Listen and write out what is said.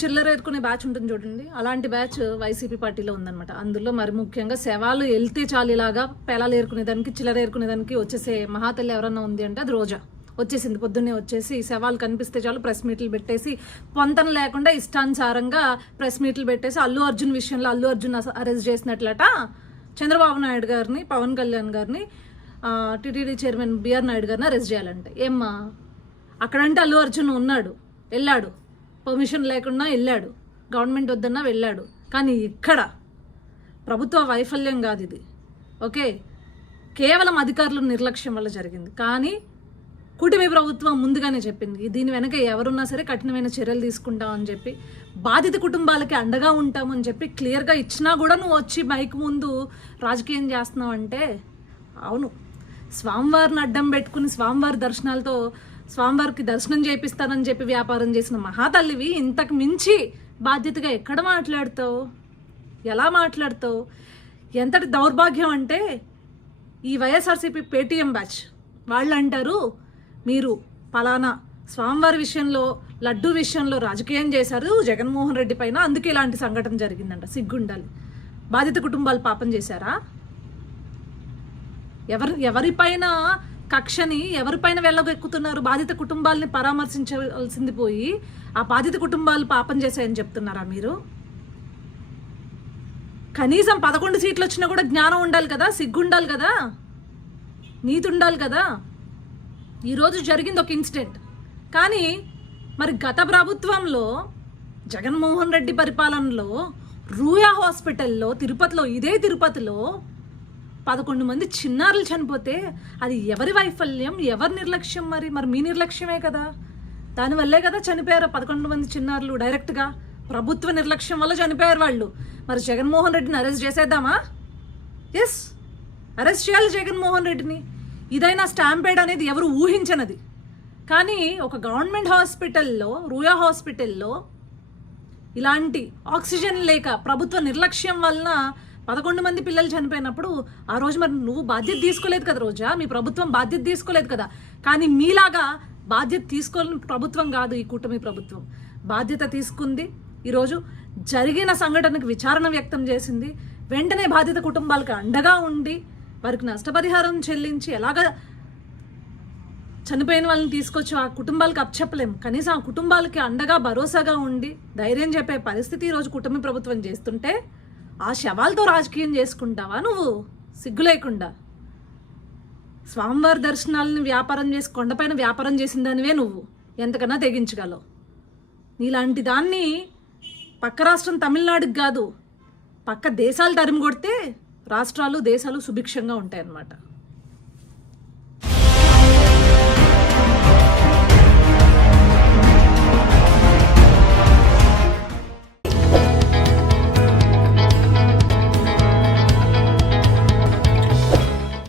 చిల్లర ఏరుకునే బ్యాచ్ ఉంటుంది చూడండి. అలాంటి బ్యాచ్ వైసీపీ పార్టీలో ఉందన్నమాట. అందులో మరి ముఖ్యంగా శవాలు వెళ్తే చాలు ఇలాగా పేలాలు ఏరుకునేదానికి చిల్లర ఏరుకునేదానికి వచ్చేసే మహాతల్లి ఎవరన్నా ఉంది అంటే అది రోజా. వచ్చేసింది. పొద్దున్నే వచ్చేసి శవాలు కనిపిస్తే చాలు ప్రెస్ మీట్లు పెట్టేసి పొంతన లేకుండా ఇష్టానుసారంగా ప్రెస్ మీట్లు పెట్టేసి అల్లు అర్జున్ విషయంలో అల్లు అర్జున్ అరెస్ట్ చేసినట్లట చంద్రబాబు నాయుడు గారిని పవన్ కళ్యాణ్ గారిని టీటీడీ చైర్మన్ బిఆర్ నాయుడు గారిని అరెస్ట్ చేయాలంటే. ఏమ్మా? అక్కడంటే అల్లు అర్జున్ ఉన్నాడు వెళ్ళాడు. పర్మిషన్ లేకుండా వెళ్ళాడు. గవర్నమెంట్ వద్దన్నా వెళ్ళాడు. కానీ ఇక్కడ ప్రభుత్వ వైఫల్యం కాదు ఇది. ఓకే? కేవలం అధికారుల నిర్లక్ష్యం వల్ల జరిగింది. కానీ కూటమి ప్రభుత్వం ముందుగానే చెప్పింది. దీని వెనక ఎవరున్నా సరే కఠినమైన చర్యలు తీసుకుంటామని చెప్పి బాధిత కుటుంబాలకి అండగా ఉంటామని చెప్పి క్లియర్గా ఇచ్చినా కూడా నువ్వు వచ్చి మైక్ ముందు రాజకీయం చేస్తున్నావు అంటే అవును. స్వామివారిని అడ్డం పెట్టుకుని స్వామివారి దర్శనాలతో స్వామివారికి దర్శనం చేపిస్తానని చెప్పి వ్యాపారం చేసిన మహాతల్లివి ఇంతకు మించి బాధ్యతగా ఎక్కడ మాట్లాడతావు? ఎలా మాట్లాడతావు? ఎంతటి దౌర్భాగ్యం అంటే ఈ వైఎస్ఆర్సీపీ పేటీఎం బ్యాచ్. వాళ్ళు అంటారు మీరు పలానా స్వామివారి విషయంలో లడ్డు విషయంలో రాజకీయం చేశారు జగన్మోహన్ రెడ్డి పైన అందుకే ఇలాంటి సంఘటన జరిగిందంట. సిగ్గుండాలి. బాధిత కుటుంబాలు పాపం చేశారా? ఎవరి ఎవరిపైన కక్షని ఎవరిపైన వెళ్ళగెక్కుతున్నారు? బాధిత కుటుంబాలని పరామర్శించవలసింది పోయి ఆ బాధిత కుటుంబాలు పాపం చేశాయని చెప్తున్నారా మీరు? కనీసం పదకొండు సీట్లు వచ్చినా కూడా జ్ఞానం ఉండాలి కదా సిగ్గు ఉండాలి కదా? నీతి ఉండాలి కదా? ఈరోజు జరిగింది ఒక ఇన్సిడెంట్. కానీ మరి గత ప్రభుత్వంలో జగన్మోహన్ రెడ్డి పరిపాలనలో రూయా హాస్పిటల్లో తిరుపతిలో ఇదే తిరుపతిలో పదకొండు మంది చిన్నారులు చనిపోతే అది ఎవరి వైఫల్యం ఎవరి నిర్లక్ష్యం మరి? మరి మీ నిర్లక్ష్యమే కదా. దానివల్లే కదా చనిపోయారు పదకొండు మంది చిన్నారులు డైరెక్ట్గా ప్రభుత్వ నిర్లక్ష్యం వల్ల చనిపోయారు వాళ్ళు. మరి జగన్మోహన్ రెడ్డిని అరెస్ట్ చేసేద్దామా? ఎస్ అరెస్ట్ చేయాలి జగన్మోహన్ రెడ్డిని. ఇదైనా స్టాంపేడ్ అనేది ఎవరు ఊహించనది. కానీ ఒక గవర్నమెంట్ హాస్పిటల్లో రూయా హాస్పిటల్లో ఇలాంటి ఆక్సిజన్ లేక ప్రభుత్వ నిర్లక్ష్యం వలన పదకొండు మంది పిల్లలు చనిపోయినప్పుడు ఆ రోజు మరి నువ్వు బాధ్యత తీసుకోలేదు కదా రోజా? మీ ప్రభుత్వం బాధ్యత తీసుకోలేదు కదా? కానీ మీలాగా బాధ్యత తీసుకోని ప్రభుత్వం కాదు ఈ కూటమి ప్రభుత్వం. బాధ్యత తీసుకుంది. ఈరోజు జరిగిన సంఘటనకు విచారణ వ్యక్తం చేసింది. వెంటనే బాధిత కుటుంబాలకు అండగా ఉండి వారికి నష్టపరిహారం చెల్లించి ఎలాగ చనిపోయిన వాళ్ళని తీసుకొచ్చి ఆ కుటుంబాలకు అప్పచెప్పలేం. కనీసం ఆ కుటుంబాలకి అండగా భరోసాగా ఉండి ధైర్యం చెప్పే పరిస్థితి ఈరోజు కుటుంబ ప్రభుత్వం చేస్తుంటే ఆ శవాలతో రాజకీయం చేసుకుంటావా నువ్వు? సిగ్గు లేకుండా. స్వామివారి దర్శనాలను వ్యాపారం చేసి కొండపైన వ్యాపారం చేసిన దానివే నువ్వు. ఎంతకన్నా తెగించగలవు. నీలాంటి దాన్ని పక్క రాష్ట్రం తమిళనాడుకి కాదు పక్క దేశాలు తరిమి కొడితే రాష్ట్రాలు దేశాలు సుభిక్షంగా ఉంటాయన్నమాట.